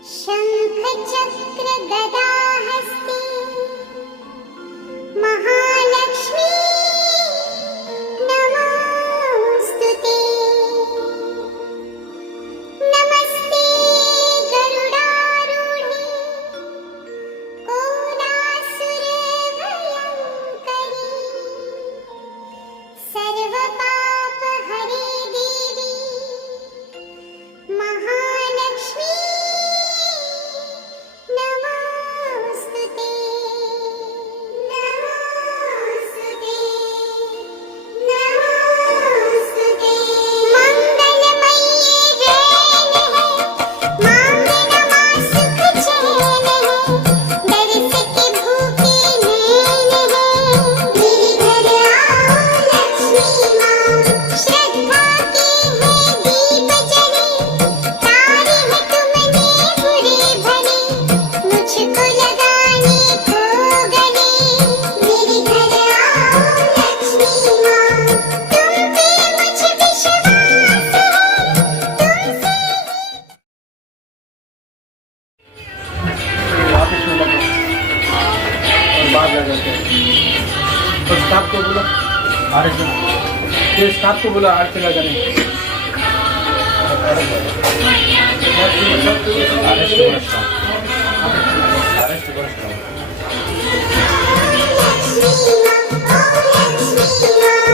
शंख चक्र गदा हस्ते महालक्ष्मी नमोस्तुते। नमस्ते गरुडारूढे कोलासुरभयङ्करी सर्वपापहरे देवी महालक्ष्मी नमोस्तुते। नमोस्तुते नमोस्तुते। मंगलमयी रैन है मांगना मां सुख चैन है दर्श के भूखे नैन है मेरे घर आओ लक्ष्मी मां। श्रद्धा के है दीप जले तारे हैं तुमने बुरे भले मुझको लगाने को गले मेरे घर आओ लक्ष्मी मां। तुम पे मुझे विश्वास है तुमसे वापस में लगा और बाहर लगा के तो स्टाफ को बोला आरएस ये स्टाफ को बोला आरएस लगाने लक्ष्मी मां ओ लक्ष्मी मां।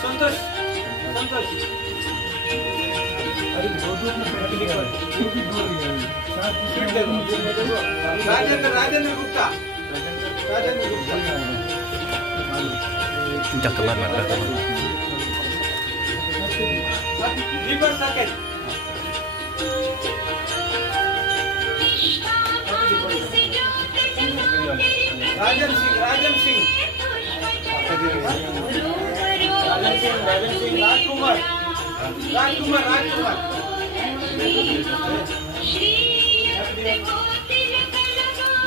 संतोष संतोष अरे राजेंद्र राजेंद्र गुप्ता दीपक साकेत राजन सिंह राजकुमार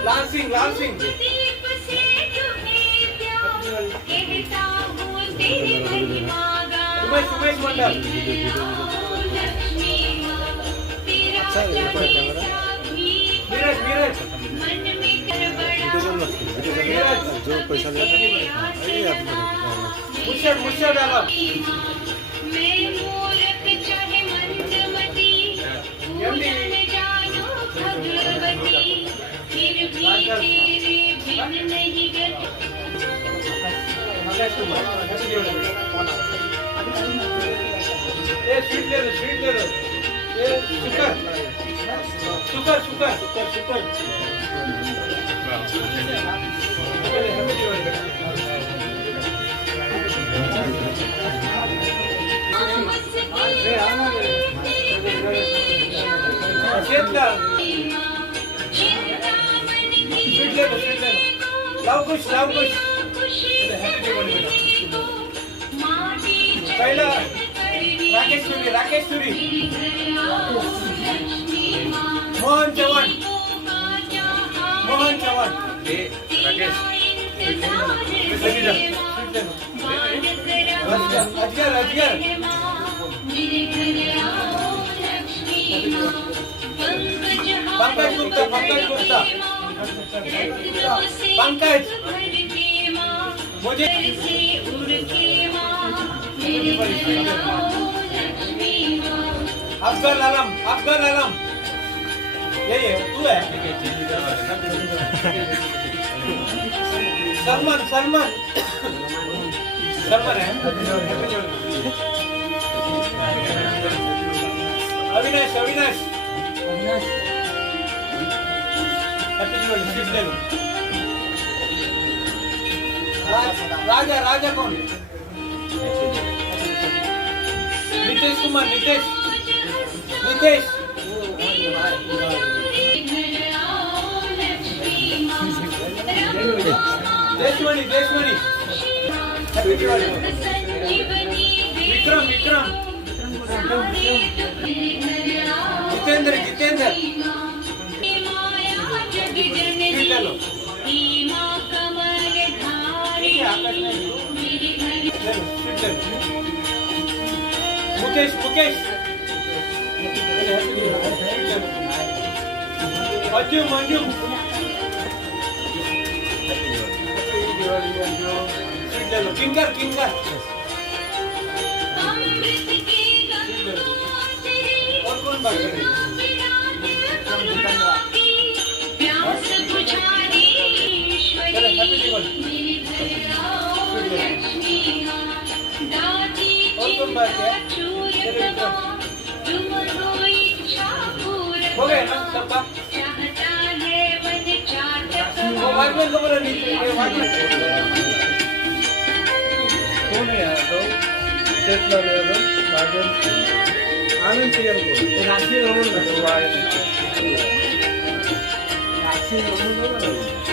लाल सिंह उमेश मंडल नीरज जो पैसा मुर्शद आलम स्वीट ले लो शुक्र लव कुछ पहला राकेश सूरी मोहन चव्हाण राकेश अजगर पंकज गुप्ता पंकज मुझे अफजल आलम ये तू है सलमान है अविनाश राजा कौन नितेश कुमार नितेश देशमणि हैप्पी दिवाली विक्रम जितेंद्र मुकेश मंजू किंकर और कौन बात कर रही और कौन बात है हो गए ना सबका वो वाइट में खबर नहीं कौन है यार तो टेस्ट वाले हैं राजन आनंद यार को राशि रोल ना तो राशि रोल ना